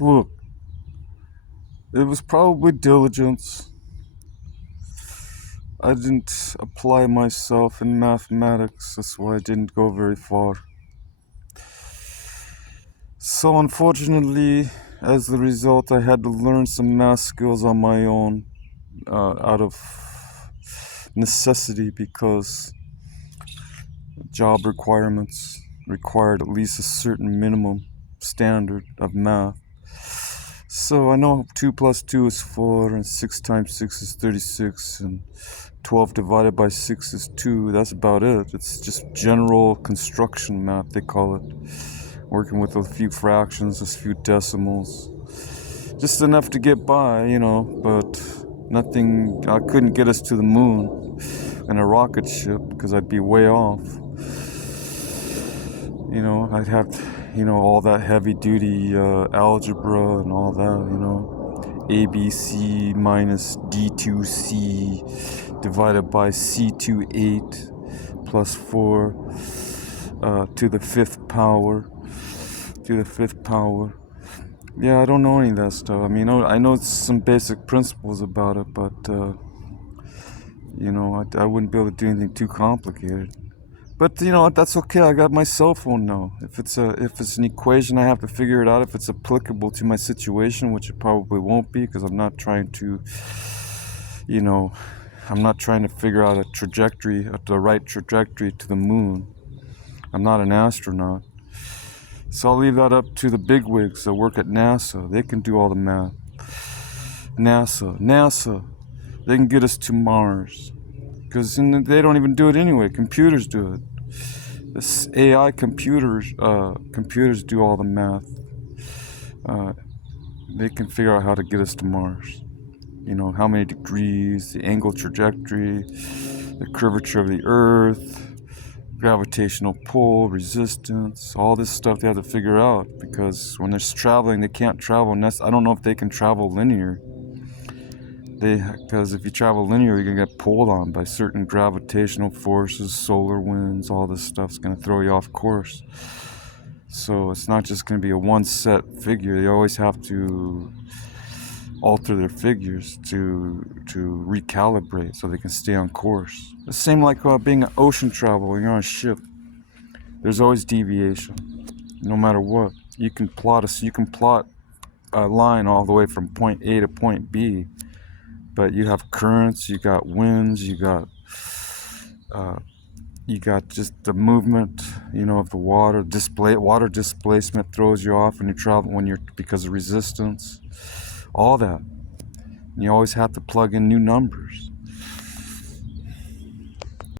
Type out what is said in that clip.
Look, it was probably diligence. I didn't apply myself in mathematics, that's why I didn't go very far. So unfortunately, as the result, I had to learn some math skills on my own, out of necessity, because job requirements required at least a certain minimum standard of math. So I know 2 plus 2 is 4, and 6 times 6 is 36, and 12 divided by 6 is 2. That's about it. It's just general construction math, they call it. Working with a few fractions, a few decimals. Just enough to get by, but nothing. I couldn't get us to the moon in a rocket ship because I'd be way off. I'd have, all that heavy duty algebra and all that, ABC minus D2C divided by C28 plus 4 to the fifth power. Yeah, I don't know any of that stuff. I mean, I know some basic principles about it, but, I wouldn't be able to do anything too complicated. But that's okay. I got my cell phone now. If it's an equation, I have to figure it out. If it's applicable to my situation, which it probably won't be, because I'm not trying to, figure out a trajectory, the right trajectory to the moon. I'm not an astronaut, so I'll leave that up to the bigwigs that work at NASA. They can do all the math. NASA, they can get us to Mars, because they don't even do it anyway. Computers do it. This AI computers do all the math. They can figure out how to get us to Mars. How many degrees, the angle trajectory, the curvature of the Earth, gravitational pull, resistance, all this stuff they have to figure out, because when they're traveling, they can't travel. I don't know if they can travel linear. Because if you travel linear, you're going to get pulled on by certain gravitational forces, solar winds, all this stuff's going to throw you off course. So it's not just going to be a one set figure. They always have to alter their figures to recalibrate so they can stay on course. The same like being an ocean travel when you're on a ship. There's always deviation, no matter what. You can plot a line all the way from point A to point B. But you have currents, you got winds, you got just the movement, of the water. Water displacement throws you off when you travel, because of resistance, all that. And you always have to plug in new numbers.